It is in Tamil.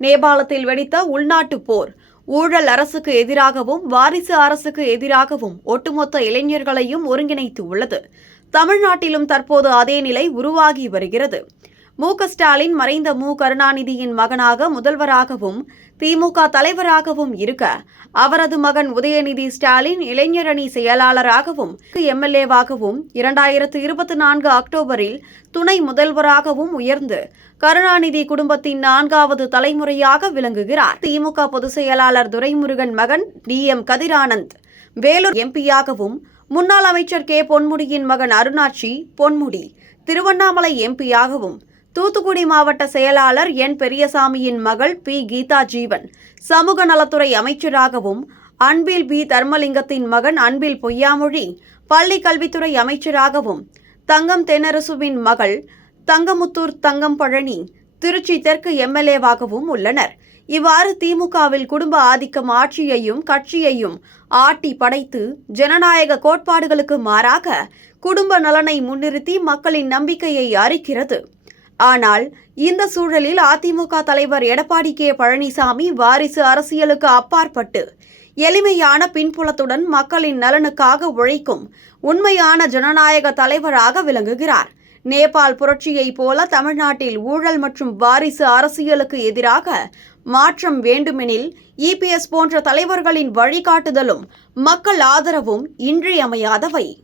நேபாளத்தில் வெடித்த உள்நாட்டுப் போர். ஊழல் அரசுக்கு எதிராகவும் வாரிசு அரசுக்கு எதிராகவும் ஒட்டுமொத்த இளைஞர்களையும் ஒருங்கிணைத்து உள்ளது. தமிழ்நாட்டிலும் தற்போது அதே நிலை உருவாகி வருகிறது. மு க ஸ்டாலின் மறைந்த மு கருணாநிதியின் மகனாக முதல்வராகவும் திமுக தலைவராகவும் இருக்க அவரது மகன் உதயநிதி ஸ்டாலின் இளைஞரணி செயலாளராகவும் எம்எல்ஏவாகவும் இரண்டாயிரத்து இருபத்தி நான்கு அக்டோபரில் துணை முதல்வராகவும் உயர்ந்து கருணாநிதி குடும்பத்தின் நான்காவது தலைமுறையாக விளங்குகிறார். திமுக பொதுச் செயலாளர் துரைமுருகன் மகன் டி. எம். கதிரானந்த் வேலூர் எம்பியாகவும் முன்னாள் அமைச்சர் கே. பொன்முடியின் மகன் அருணாட்சி பொன்முடி திருவண்ணாமலை எம்பியாகவும் தூத்துக்குடி மாவட்ட செயலாளர் என். பெரியசாமியின் மகள் பி. கீதா ஜீவன் சமூக நலத்துறை அமைச்சராகவும் அன்பில் பி. தர்மலிங்கத்தின் மகன் அன்பில் பொய்யாமொழி பள்ளி கல்வித்துறை அமைச்சராகவும் தங்கம் தென்னரசுவின் மகள் தங்கமுத்தூர் தங்கம் பழனி திருச்சி தெற்கு எம்எல்ஏவாகவும் உள்ளனர். இவ்வாறு திமுகவில் குடும்ப ஆதிக்கம் ஆட்சியையும் கட்சியையும் ஆட்டி படைத்து ஜனநாயக கோட்பாடுகளுக்கு மாறாக குடும்ப நலனை முன்னிறுத்தி மக்களின் நம்பிக்கையை அரிக்கிறது. ஆனால் இந்த சூழலில் அதிமுக தலைவர் எடப்பாடி கே. பழனிசாமி வாரிசு அரசியலுக்கு அப்பாற்பட்டு எளிமையான பின்புலத்துடன் மக்களின் நலனுக்காக உழைக்கும் உண்மையான ஜனநாயக தலைவராக விளங்குகிறார். நேபாள் புரட்சியைப் போல தமிழ்நாட்டில் ஊழல் மற்றும் வாரிசு அரசியலுக்கு எதிராக மாற்றம் வேண்டுமெனில் இபிஎஸ் போன்ற தலைவர்களின் வழிகாட்டுதலும் மக்கள் ஆதரவும் இன்றியமையாதவை.